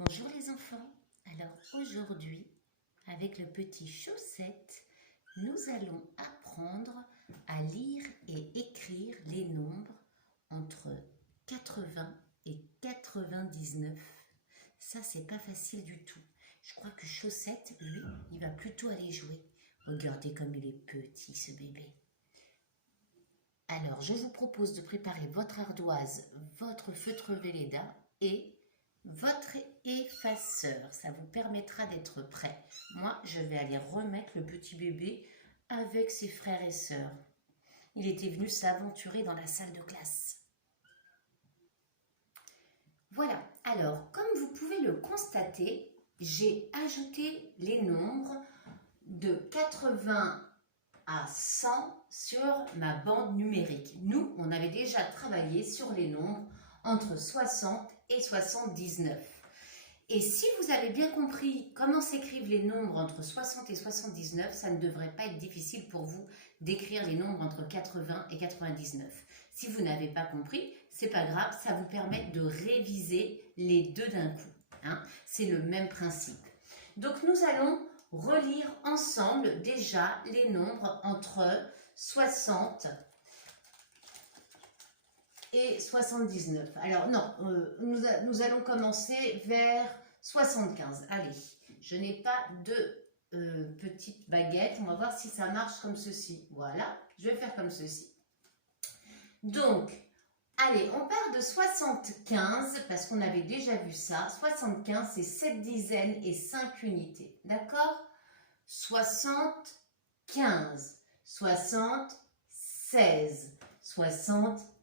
Bonjour les enfants. Alors aujourd'hui, avec le petit Chaussette, nous allons apprendre à lire et écrire les nombres entre 80 et 99. Ça, c'est pas facile du tout. Je crois que Chaussette, lui, il va plutôt aller jouer. Regardez comme il est petit, ce bébé. Alors, je vous propose de préparer votre ardoise, votre feutre Velleda et votre effaceur. Ça vous permettra d'être prêt. Moi, je vais aller remettre le petit bébé avec ses frères et sœurs. Il était venu s'aventurer dans la salle de classe. Voilà. Alors, comme vous pouvez le constater, j'ai ajouté les nombres de 80 à 100 sur ma bande numérique. Nous, on avait déjà travaillé sur les nombres entre 60 et 79. Et si vous avez bien compris comment s'écrivent les nombres entre 60 et 79, ça ne devrait pas être difficile pour vous d'écrire les nombres entre 80 et 99. Si vous n'avez pas compris, c'est pas grave, ça vous permet de réviser les deux d'un coup. Hein. C'est le même principe. Donc nous allons relire ensemble déjà les nombres entre 60 et 79. Alors non, nous allons commencer vers 75. Allez, je n'ai pas de petite baguette. On va voir si ça marche comme ceci. Voilà, je vais faire comme ceci. Donc, allez, on part de 75 parce qu'on avait déjà vu ça. 75, c'est 7 dizaines et 5 unités. D'accord? 75, 76, 77.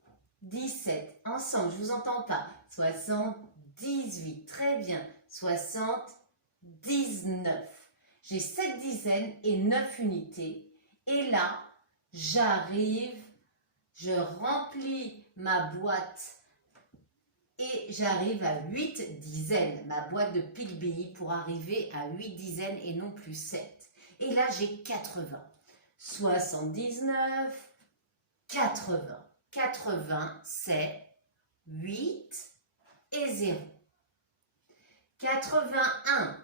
Ensemble, je ne vous entends pas. 78, très bien. 79. J'ai 7 dizaines et 9 unités. Et là, j'arrive, je remplis ma boîte et j'arrive à 8 dizaines. Ma boîte de Pigby pour arriver à 8 dizaines et non plus 7. Et là, j'ai 80. 79, 80. 80, c'est 8 et 0. 81,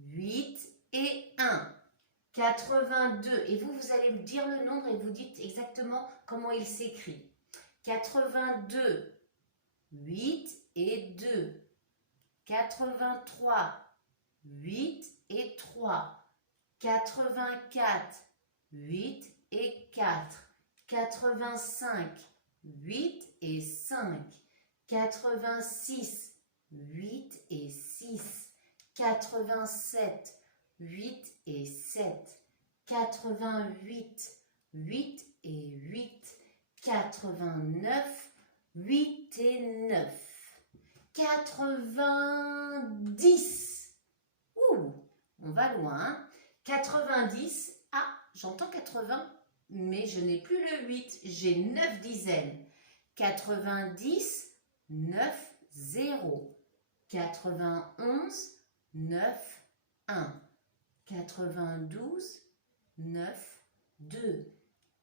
8 et 1. 82, et vous allez me dire le nombre et vous dites exactement comment il s'écrit. 82, 8 et 2. 83, 8 et 3. 84, 8 et 4. 85, 8 et 5. 86, 8 et 6. 87, 8 et 7. 88, 8 et 8. 89, 8 et 9. 90. Ouh, on va loin. 90. Ah, j'entends 80, mais je n'ai plus le 8. J'ai 9 dizaines. 90, 9, 0. 91, 9, 1. 92, 9, 2.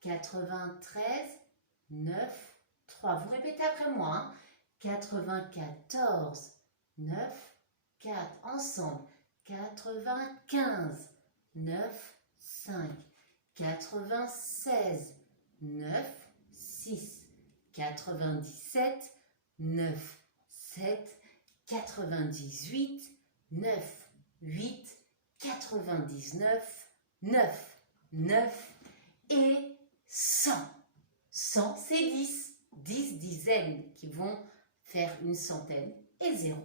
93, 9, 3. Vous répétez après moi. Hein? 94, 9, 4. Ensemble. 95, 9, 5. 96, 9, 6. 97, 9, 7. 98, 9, 8. 99, 9, 9 et 100. 100, c'est 10. 10 dizaines qui vont faire une centaine et 0.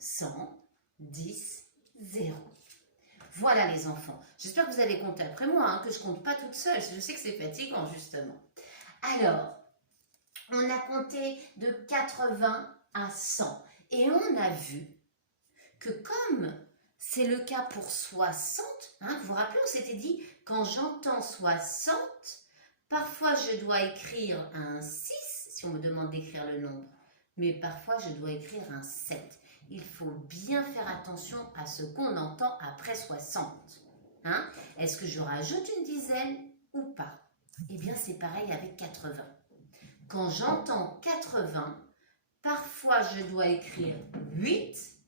100, 10, 0. Voilà les enfants. J'espère que vous avez compté après moi, hein, que je ne compte pas toute seule. Je sais que c'est fatigant justement. Alors, on a compté de 80 à 100. Et on a vu que comme c'est le cas pour 60, hein, vous vous rappelez, on s'était dit, quand j'entends 60, parfois je dois écrire un 6, si on me demande d'écrire le nombre, mais parfois je dois écrire un 7. Il faut bien faire attention à ce qu'on entend après 60. Hein? Est-ce que je rajoute une dizaine ou pas? Eh bien, c'est pareil avec 80. Quand j'entends 80, parfois je dois écrire 8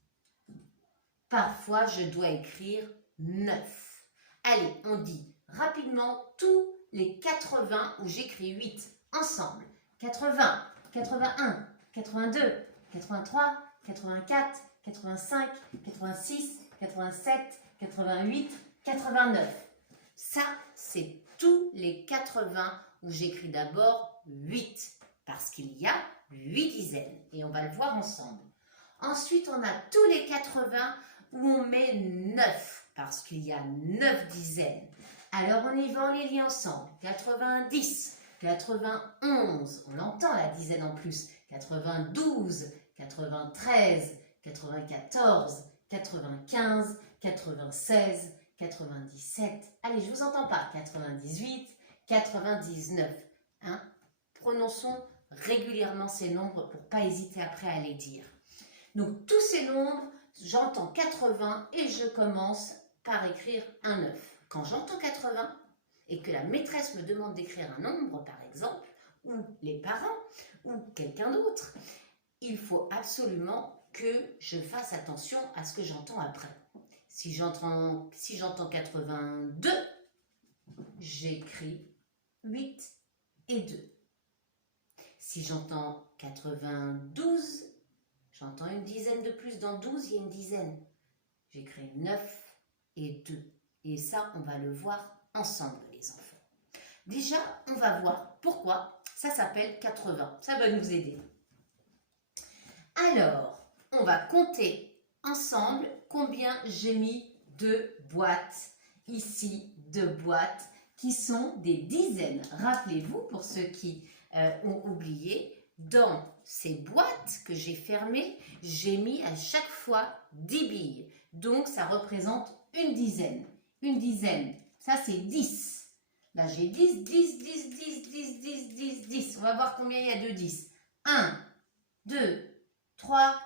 Parfois, je dois écrire 9. Allez, on dit rapidement tous les 80 où j'écris 8 ensemble. 80, 81, 82, 83, 84, 85, 86, 87, 88, 89. Ça, c'est tous les 80 où j'écris d'abord 8 parce qu'il y a 8 dizaines et on va le voir ensemble. Ensuite, on a tous les 80 où on met 9 parce qu'il y a 9 dizaines. Alors, on y va, on les lit ensemble. 90, 91, on l'entend la dizaine en plus. 92, 93, 94, 95, 96, 97. Allez, je vous entends pas. 98, 99. Hein? Prononçons régulièrement ces nombres pour pas hésiter après à les dire. Donc, tous ces nombres, j'entends 80 et je commence par écrire un 9. Quand j'entends 80 et que la maîtresse me demande d'écrire un nombre, par exemple, ou les parents, ou quelqu'un d'autre, il faut absolument que je fasse attention à ce que j'entends après. Si j'entends 82, j'écris 8 et 2. Si j'entends 92, j'entends une dizaine de plus. Dans 12, il y a une dizaine. J'écris 9 et 2. Et ça, on va le voir ensemble, les enfants. Déjà, on va voir pourquoi ça s'appelle 80. Ça va nous aider. Alors, on va compter ensemble combien j'ai mis de boîtes. Ici, de boîtes qui sont des dizaines. Rappelez-vous, pour ceux qui ont oublié, dans ces boîtes que j'ai fermées, j'ai mis à chaque fois 10 billes. Donc, ça représente une dizaine. Une dizaine, ça c'est 10. Là, j'ai 10, 10, 10, 10, 10, 10, 10, 10. On va voir combien il y a de 10. 1, 2, 3,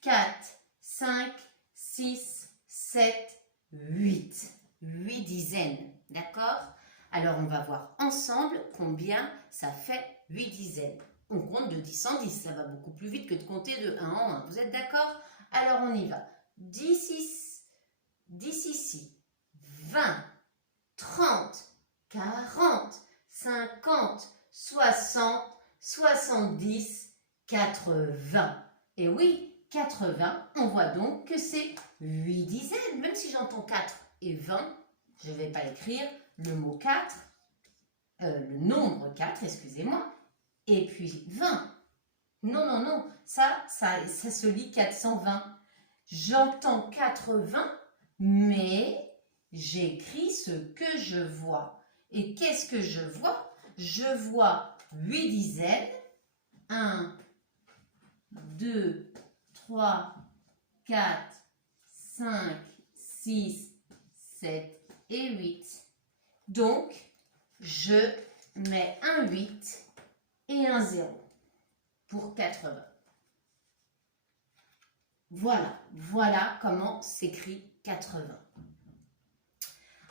4, 5, 6, 7, 8. 8 dizaines, d'accord? Alors, on va voir ensemble combien ça fait 8 dizaines. On compte de 10 en 10, ça va beaucoup plus vite que de compter de 1 en 1. Vous êtes d'accord? Alors, on y va. 10 ici, 20, 30, 40, 50, 60, 70, 80. Et oui, 80, on voit donc que c'est 8 dizaines. Même si j'entends 4 et 20, je ne vais pas écrire le mot 4, le nombre 4, excusez-moi, et puis 20. Non, non, non, ça se lit 420. J'entends 80, mais j'écris ce que je vois. Et qu'est-ce que je vois? Je vois 8 dizaines. 1, 2, 3, 4, 5, 6, 7 et 8. Donc, je mets un 8 et un 0 pour 80. Voilà comment s'écrit 80.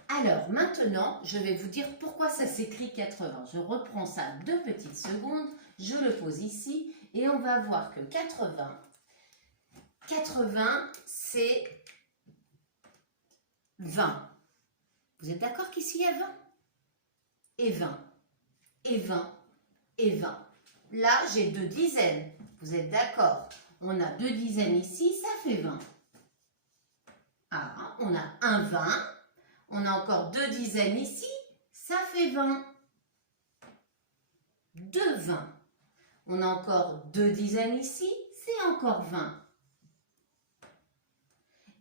Alors, maintenant, je vais vous dire pourquoi ça s'écrit 80. Je reprends ça 2 petites secondes, je le pose ici et on va voir que 80, c'est 20. Vous êtes d'accord qu'ici, il y a 20? Et 20, et 20, et 20. Là, j'ai 2 dizaines. Vous êtes d'accord? On a 2 dizaines ici, ça fait 20. Ah, on a un 20. On a encore 2 dizaines ici, ça fait 20. 2 20. On a encore 2 dizaines ici, c'est encore 20.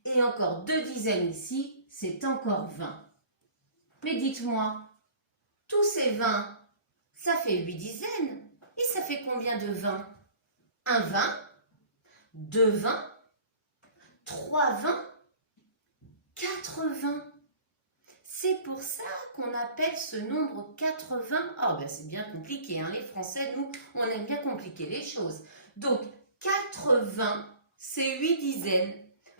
Et encore 2 dizaines ici, c'est encore 20. Mais dites-moi, tous ces 20, ça fait 8 dizaines. Et ça fait combien de 20? Un 20, 2 20, 3 20, 4 20. C'est pour ça qu'on appelle ce nombre 80. Ah, ben c'est bien compliqué, hein. Les Français, nous, on aime bien compliquer les choses. Donc, 80, c'est 8 dizaines.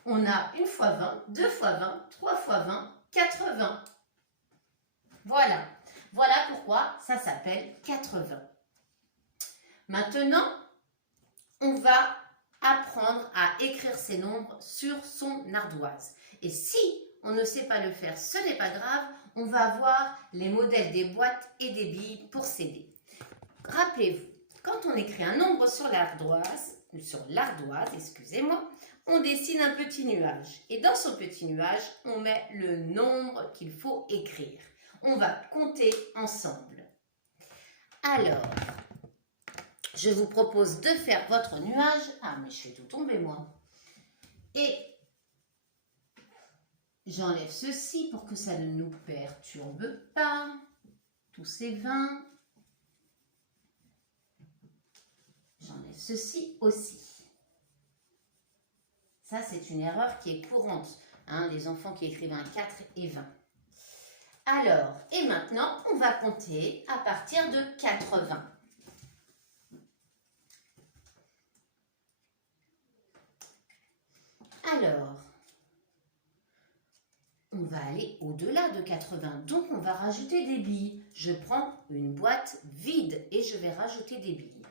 On a 1 fois 20, 2 fois 20, 3 fois 20, 80. Voilà. Voilà pourquoi ça s'appelle 80. Maintenant, on va apprendre à écrire ces nombres sur son ardoise. Et si on ne sait pas le faire, ce n'est pas grave, on va voir les modèles des boîtes et des billes pour s'aider. Rappelez-vous, quand on écrit un nombre sur l'ardoise, excusez-moi, on dessine un petit nuage. Et dans ce petit nuage, on met le nombre qu'il faut écrire. On va compter ensemble. Alors, je vous propose de faire votre nuage. Ah, mais je fais tout tomber, moi. Et j'enlève ceci pour que ça ne nous perturbe pas. Tous ces 20. J'enlève ceci aussi. Ça, c'est une erreur qui est courante. Hein, les enfants qui écrivent un 4 et 20. Alors, et maintenant, on va compter à partir de 80. Alors, on va aller au-delà de 80. Donc, on va rajouter des billes. Je prends une boîte vide et je vais rajouter des billes.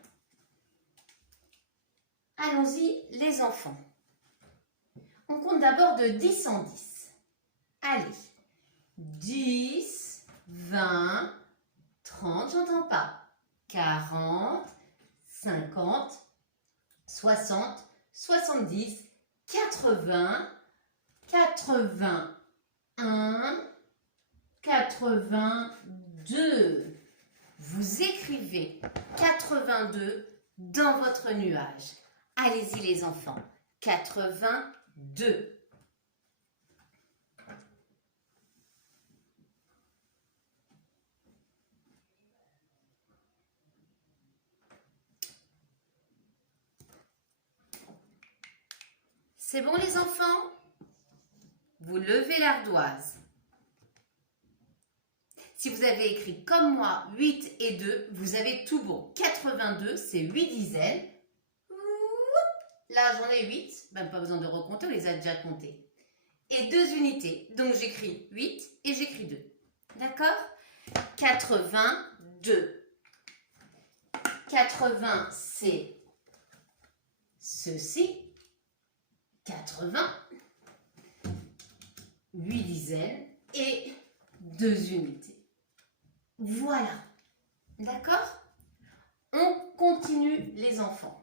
Allons-y, les enfants. On compte d'abord de 10 en 10. Allez. 10, 20, 30, j'entends pas. 40, 50, 60, 70, 80, 81, 82. Vous écrivez 82 dans votre nuage. Allez-y les enfants. 82. C'est bon les enfants? Vous levez l'ardoise. Si vous avez écrit comme moi 8 et 2, vous avez tout bon. 82, c'est 8 dizaines. Là, j'en ai 8. Ben, pas besoin de recompter, on les a déjà comptés. Et 2 unités. Donc, j'écris 8 et j'écris 2. D'accord? 82. 80, c'est ceci. 80. 8 dizaines et 2 unités. Voilà. D'accord? On continue les enfants.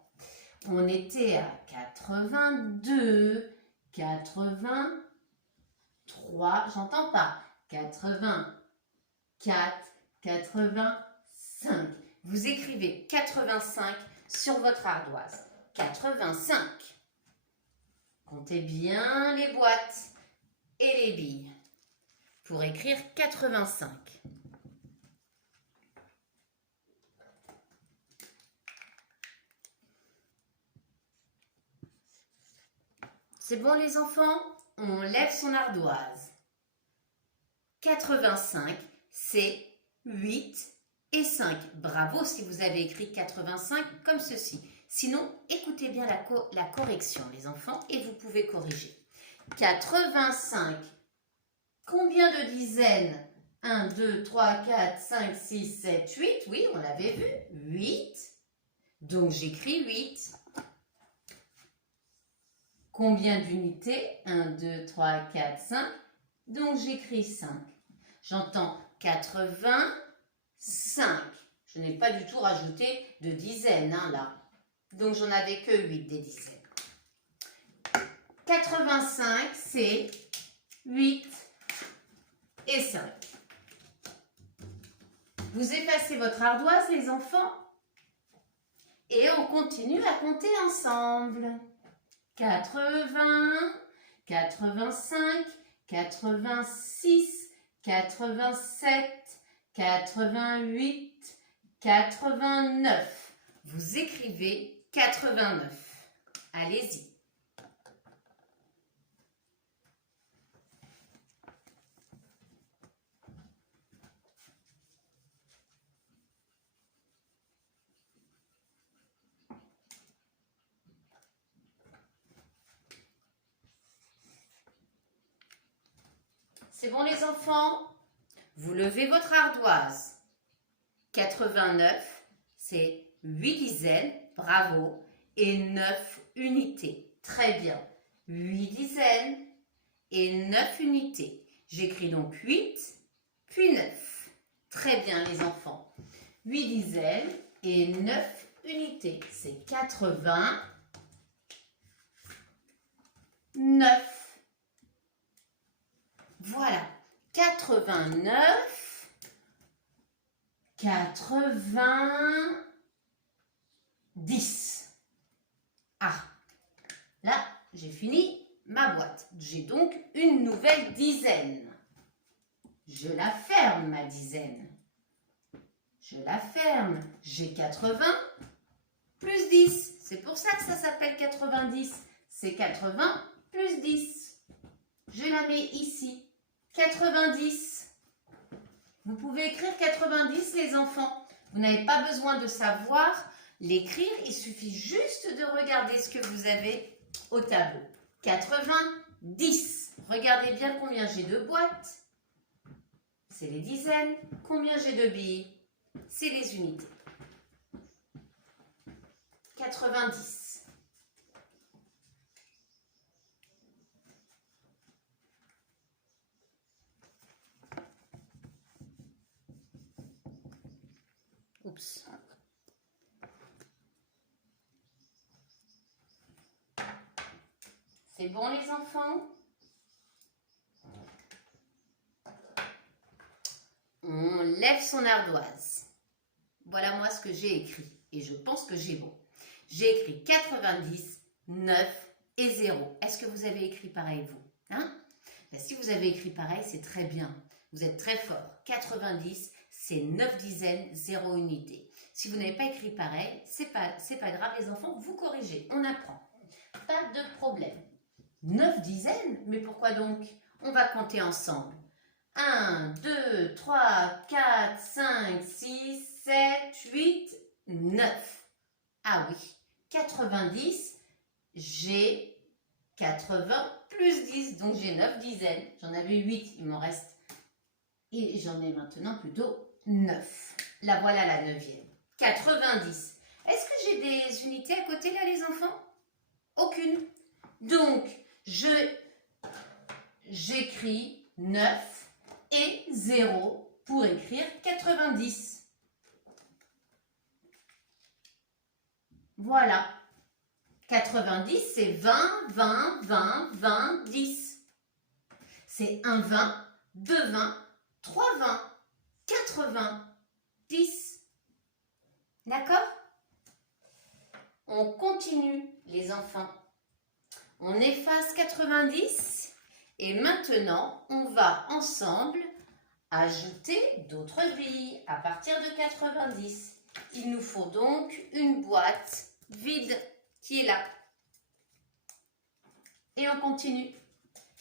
On était à 82, 83, j'entends pas, 84, 85. Vous écrivez 85 sur votre ardoise. 85. Comptez bien les boîtes et les billes pour écrire 85. C'est bon les enfants? On lève son ardoise. 85, c'est 8 et 5. Bravo si vous avez écrit 85 comme ceci. Sinon, écoutez bien la correction les enfants et vous pouvez corriger. 85, combien de dizaines? 1, 2, 3, 4, 5, 6, 7, 8. Oui, on l'avait vu. 8. Donc, j'écris 8. Combien d'unités? 1, 2, 3, 4, 5. Donc, j'écris 5. J'entends 85. Je n'ai pas du tout rajouté de dizaines, hein, là. Donc, j'en avais que 8 des dizaines. 85, c'est 8 et 5. Vous effacez votre ardoise, les enfants. Et on continue à compter ensemble. 80, 85, 86, 87, 88, 89. Vous écrivez 89. Allez-y. C'est bon les enfants? Vous levez votre ardoise. 89, c'est 8 dizaines, bravo. et 9 unités. Très bien. 8 dizaines et 9 unités. J'écris donc 8, puis 9. Très bien les enfants. 8 dizaines et 9 unités. C'est 89. Voilà. 89. 90. Ah, là, j'ai fini ma boîte. J'ai donc une nouvelle dizaine. Je la ferme, ma dizaine. Je la ferme. J'ai 80 plus 10. C'est pour ça que ça s'appelle 90. C'est 80 plus 10. Je la mets ici. 90. Vous pouvez écrire 90, les enfants. Vous n'avez pas besoin de savoir l'écrire. Il suffit juste de regarder ce que vous avez au tableau. 90. Regardez bien combien j'ai de boîtes. C'est les dizaines. Combien j'ai de billes? C'est les unités. 90. Oups. C'est bon les enfants? On lève son ardoise. Voilà moi ce que j'ai écrit. Et je pense que j'ai bon. J'ai écrit 90, 9 et 0. Est-ce que vous avez écrit pareil vous? Hein? Ben, si vous avez écrit pareil, c'est très bien. Vous êtes très fort. 90, c'est 9 dizaines, 0 unité. Si vous n'avez pas écrit pareil, c'est pas grave les enfants, vous corrigez. On apprend. Pas de problème. 9 dizaines? Mais pourquoi donc? On va compter ensemble. 1, 2, 3, 4, 5, 6, 7, 8, 9. Ah oui, 90, j'ai 80 plus 10, donc j'ai 9 dizaines. J'en avais 8, il m'en reste. Et j'en ai maintenant plutôt 9. La voilà la 9e. 90. Est-ce que j'ai des unités à côté là les enfants? Aucune. Donc, j'écris 9 et 0 pour écrire 90. Voilà. 90, c'est 20, 20, 20, 20, 10. C'est 1 20, 2 20, 3 20, 4 20, 10. D'accord? On continue, les enfants. On efface 90 et maintenant, on va ensemble ajouter d'autres billes à partir de 90. Il nous faut donc une boîte vide qui est là. Et on continue.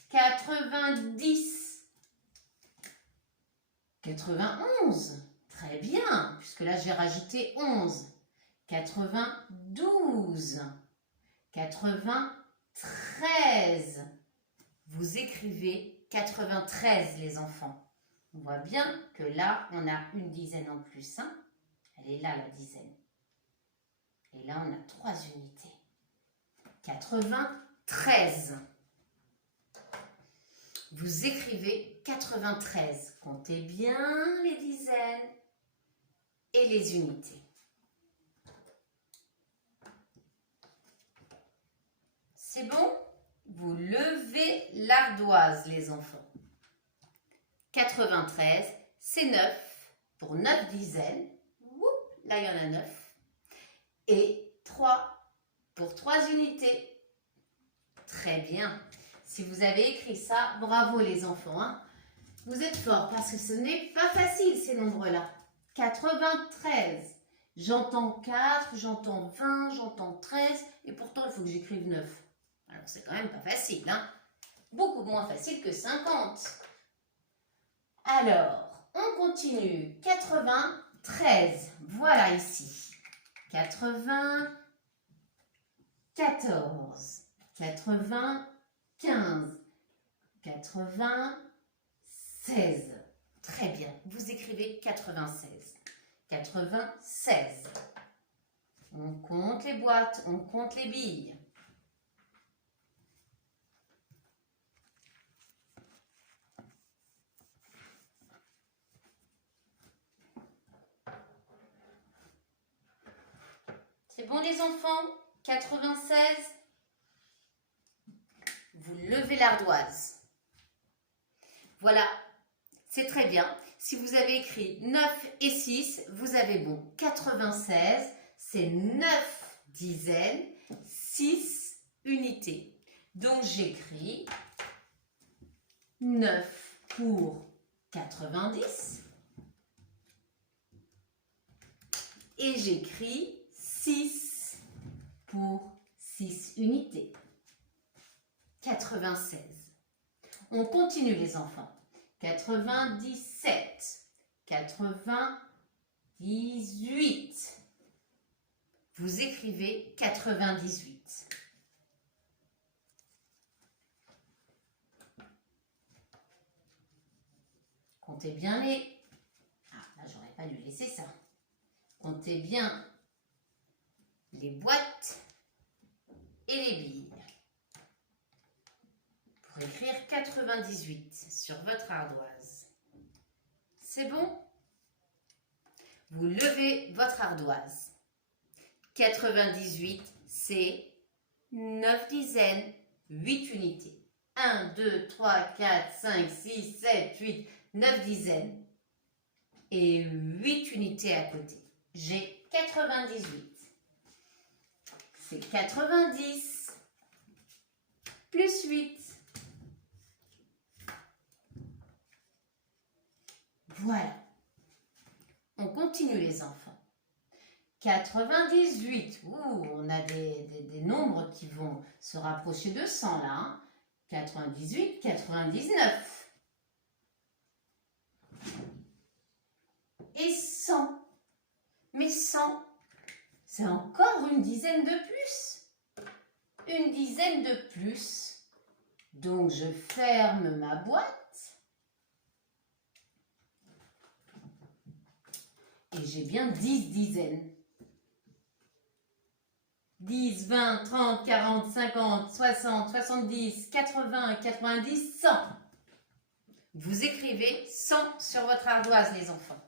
90. 91. Très bien, puisque là j'ai rajouté 11. 92. 93. Vous écrivez 93 les enfants. On voit bien que là on a une dizaine en plus. Hein? Elle est là la dizaine. Et là on a 3 unités. 93. Vous écrivez 93. Comptez bien les dizaines et les unités. C'est bon? Vous levez l'ardoise, les enfants. 93, c'est 9 pour 9 dizaines. Oup, là, il y en a 9. Et 3 pour 3 unités. Très bien. Si vous avez écrit ça, bravo les enfants. Hein? Vous êtes forts parce que ce n'est pas facile ces nombres-là. 93. J'entends 4, j'entends 20, j'entends 13 et pourtant il faut que j'écrive 9. Alors c'est quand même pas facile. Hein? Beaucoup moins facile que 50. Alors, on continue. 93. Voilà ici. 94. 95. 96. Très bien. Vous écrivez 96. 96. On compte les boîtes, on compte les billes. C'est bon les enfants? 96. Vous levez l'ardoise. Voilà, c'est très bien. Si vous avez écrit 9 et 6, vous avez bon. 96, c'est 9 dizaines, 6 unités. Donc j'écris 9 pour 90 et j'écris 6 pour 6 unités. 96. On continue les enfants. 97, 98. Vous écrivez 98. Comptez bien les... Ah, là, j'aurais pas dû laisser ça. Comptez bien les boîtes et les billes. Pour écrire 98 sur votre ardoise. C'est bon? Vous levez votre ardoise. 98, c'est 9 dizaines, 8 unités. 1, 2, 3, 4, 5, 6, 7, 8, 9 dizaines. Et 8 unités à côté. J'ai 98. C'est 90 plus 8. Voilà. On continue les enfants. 98. Ouh, on a des nombres qui vont se rapprocher de 100 là. Hein. 98, 99. Et 100. Mais 100, c'est encore une dizaine de plus. Une dizaine de plus. Donc je ferme ma boîte. Et j'ai bien 10 dizaines. 10, 20, 30, 40, 50, 60, 70, 80, 90, 100. Vous écrivez 100 sur votre ardoise, les enfants.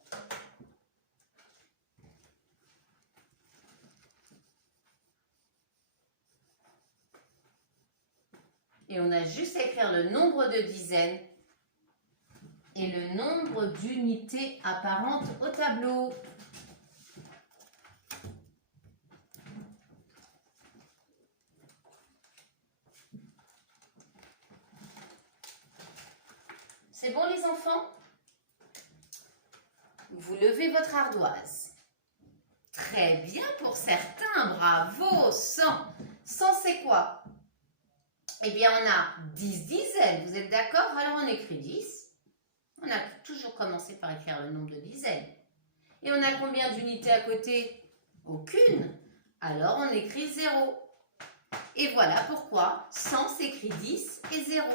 Et on a juste à écrire le nombre de dizaines et le nombre d'unités apparentes au tableau. C'est bon les enfants? Vous levez votre ardoise. Très bien pour certains, bravo, 100. 100 c'est quoi? Eh bien on a 10 dizaines, vous êtes d'accord? Alors on écrit 10. On a toujours commencé par écrire le nombre de dizaines. Et on a combien d'unités à côté? Aucune. Alors on écrit 0. Et voilà pourquoi 100 s'écrit 10 et 0.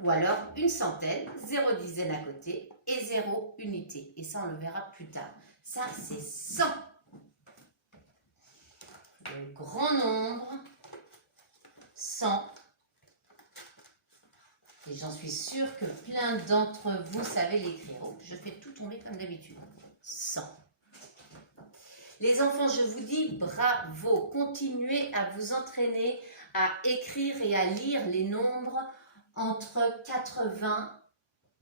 Ou alors une centaine, 0 dizaine à côté et 0 unité. Et ça on le verra plus tard. Ça c'est 100. Le grand nombre, 100. Et j'en suis sûre que plein d'entre vous savez l'écrire. Oh, je fais tout tomber comme d'habitude. 100. Les enfants, je vous dis bravo. Continuez à vous entraîner à écrire et à lire les nombres entre 80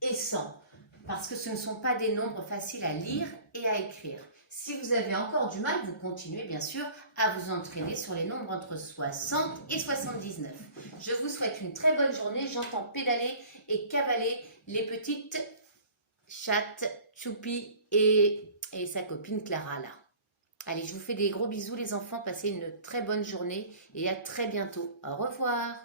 et 100. Parce que ce ne sont pas des nombres faciles à lire et à écrire. Si vous avez encore du mal, vous continuez bien sûr à vous entraîner sur les nombres entre 60 et 79. Je vous souhaite une très bonne journée. J'entends pédaler et cavaler les petites chattes Choupi et sa copine Clara là. Allez, je vous fais des gros bisous les enfants. Passez une très bonne journée et à très bientôt. Au revoir.